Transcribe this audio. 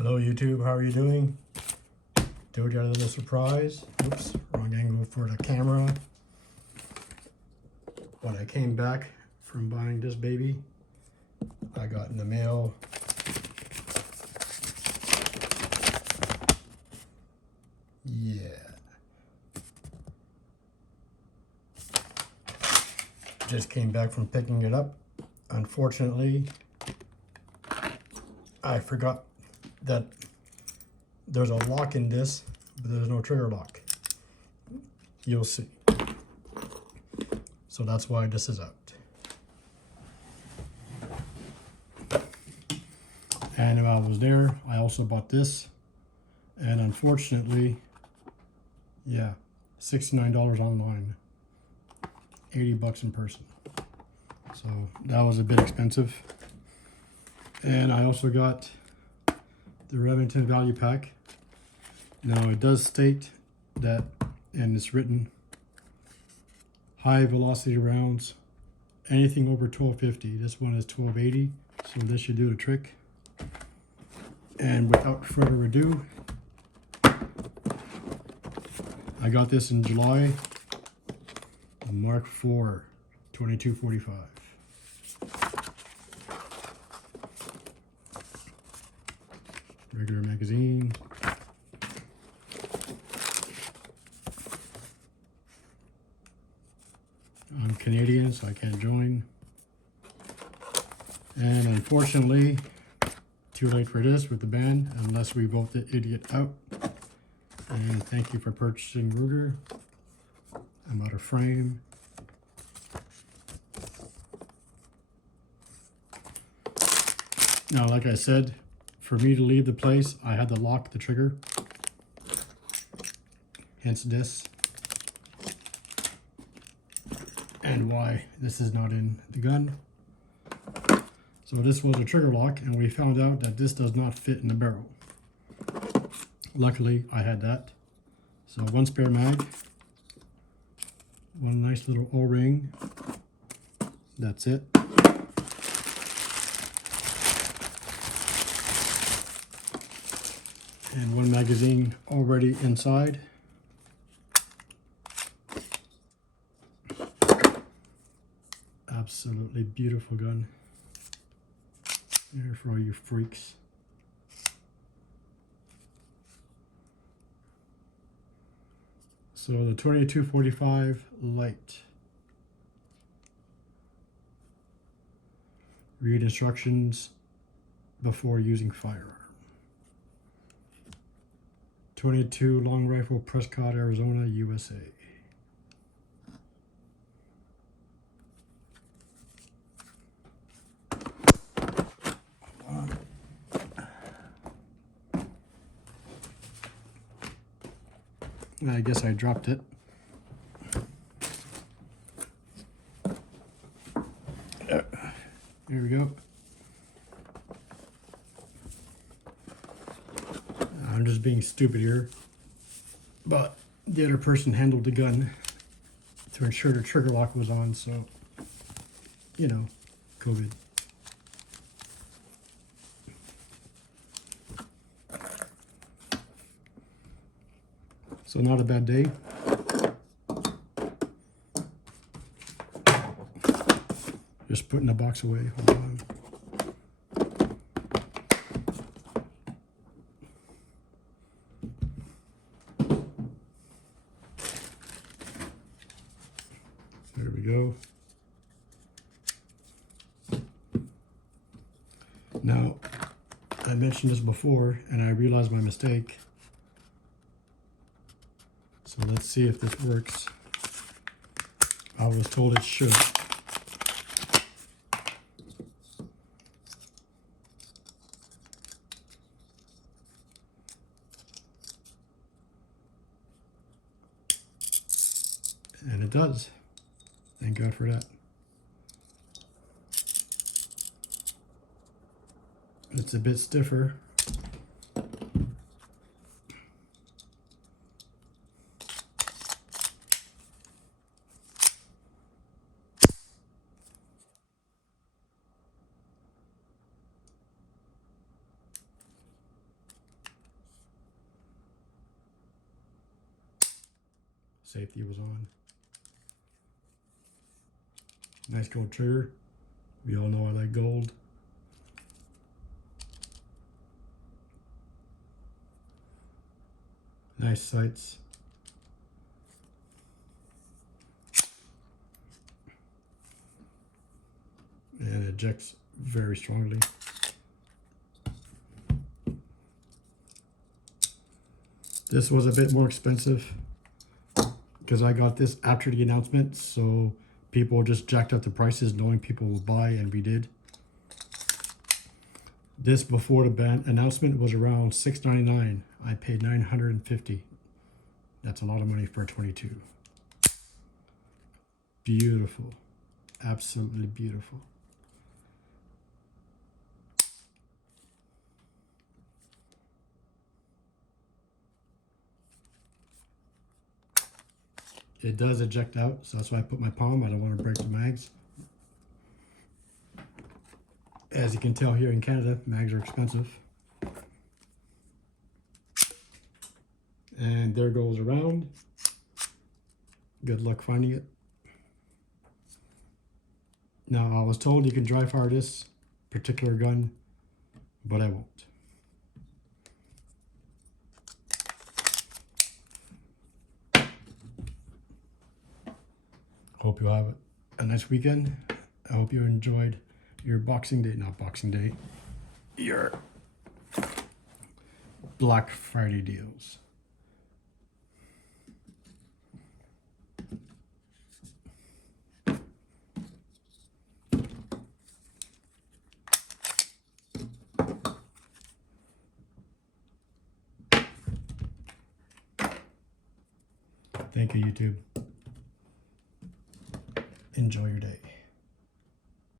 Hello YouTube, how are you doing? Told you I had a little surprise. Oops, wrong angle for the camera. When I came back from buying this baby, I got in the mail just came back from picking it up. Unfortunately, I forgot that there's a lock in this, but there's no trigger lock. You'll see. So that's why this is out. And while I was there, I also bought this. And unfortunately, yeah, $69 online, 80 bucks in person. So that was a bit expensive. And I also got the Remington value pack. Now it does state that, and it's written, high velocity rounds, anything over 1250. This one is 1280, so this should do the trick. And without further ado, I got this in July, a Mark IV 2245. Regular magazine. I'm Canadian, so I can't join. And unfortunately, too late for this with the ban, unless we vote the idiot out. And thank you for purchasing Ruger. I'm out of frame. Now, like I said, for me to leave the place, I had to lock the trigger. Hence this. And why this is not in the gun. So this was a trigger lock, and we found out that this does not fit in the barrel. Luckily, I had that. So one spare mag, one nice little O-ring. That's it. And one magazine already inside. Absolutely beautiful gun. Here for all you freaks. So the 2245 Lite. Read instructions before using firearm. 22 Long Rifle, Prescott, Arizona, USA. I guess I dropped it. Here we go. I'm just being stupid here, but the other person handled the gun to ensure the trigger lock was on, so, you know, COVID. So not a bad day. Just putting the box away. Hold on. There we go. Now, I mentioned this before, and I realized my mistake. So let's see if this works. I was told it should. And it does. Thank God for that. It's a bit stiffer. Safety was on. Nice gold trigger. We all know I like gold. Nice sights. And it ejects very strongly. This was a bit more expensive because I got this after the announcement, so people just jacked up the prices knowing people will buy, and we did. This before the ban announcement was around $6.99. I paid $950. That's a lot of money for a 22. Beautiful. Absolutely beautiful. It does eject out, so that's why I put my palm. I don't want to break the mags. As you can tell here in Canada, mags are expensive. And there goes around. Good luck finding it. Now, I was told you can dry fire this particular gun, but I won't. Hope you have a nice weekend. I hope you enjoyed your Boxing Day, not Boxing Day, your Black Friday deals. Thank you, YouTube. Enjoy your day.